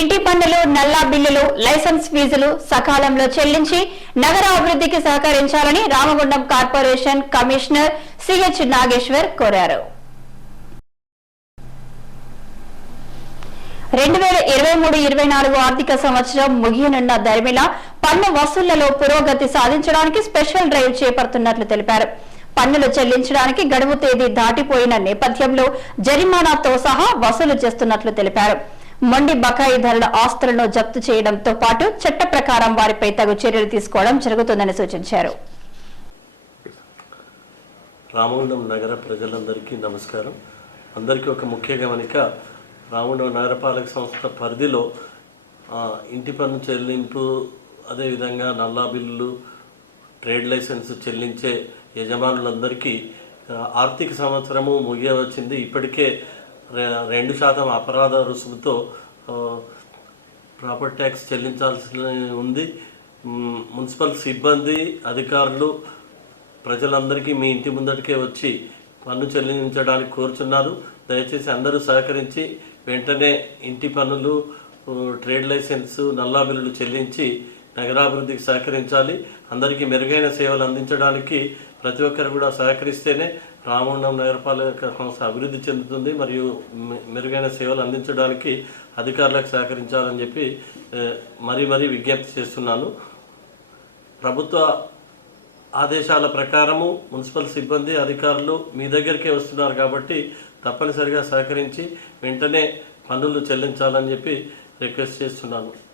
ఇంటి పన్నులు నల్లా బిల్లులు లైసెన్స్ ఫీజులు సకాలంలో చెల్లించి నగర అభివృద్ధికి సహకరించాలని Ramagundam corporation commissioner CH Nageshwar కోరారు. రెండు వేల ఇరవై మూడు ఇరవై నాలుగు ఆర్థిక సంవత్సరం ముగియనున్న దరిమిలా పన్ను వసూళ్ళలో పురోగతి సాధించడానికి స్పెషల్ డ్రైవ్ చేపడుతున్నట్లు తెలిపారు. పన్నులు చెల్లించడానికి గడువు తేదీ దాటిపోయిన నేపథ్యంలో జరిమానాతో సహా వసూలు చేస్తున్నట్లు తెలిపారు. మొండి బకాయిదారుల ఆస్తులను జప్తు చేయడంతో పాటు చట్ట ప్రకారం వారిపై తగు చర్యలు తీసుకోవడం జరుగుతుందని సూచించారు. రామగుండం నగర ప్రజలందరికీ నమస్కారం. అందరికీ ఒక ముఖ్య గమనిక రామగుండం నగరపాలక సంస్థ పరిధిలో ఇంటి పన్ను చెల్లింపు అదేవిధంగా నల్లా బిల్లులు ట్రేడ్ లైసెన్స్ చెల్లించే యజమానులందరికీ ఆర్థిక సంవత్సరము ముగియ వచ్చింది ఇప్పటికే రెండు శాతం అపరాధ రుసుముతో ప్రాపర్టీ ట్యాక్స్ చెల్లించాల్సి ఉంది. మున్సిపల్ సిబ్బంది అధికారులు ప్రజలందరికీ మీ ఇంటి ముందటికే వచ్చి పన్ను చెల్లించడానికి కోరుచున్నారు. దయచేసి అందరూ సహకరించి వెంటనే ఇంటి పన్నులు ట్రేడ్ లైసెన్స్ నల్లా బిల్లులు చెల్లించి నగరాభివృద్ధికి సహకరించాలి. అందరికీ మెరుగైన సేవలు అందించడానికి ప్రతి ఒక్కరు కూడా సహకరిస్తేనే రామగుండం నగరపాలక సంస్థ అభివృద్ధి చెందుతుంది మరియు మెరుగైన సేవలు అందించడానికి అధికారులకు సహకరించాలని చెప్పి మరీ మరీ విజ్ఞప్తి చేస్తున్నాను. ప్రభుత్వ ఆదేశాల ప్రకారము మున్సిపల్ సిబ్బంది అధికారులు మీ దగ్గరికే వస్తున్నారు కాబట్టి తప్పనిసరిగా సహకరించి వెంటనే పన్నులు చెల్లించాలని చెప్పి రిక్వెస్ట్ చేస్తున్నాను.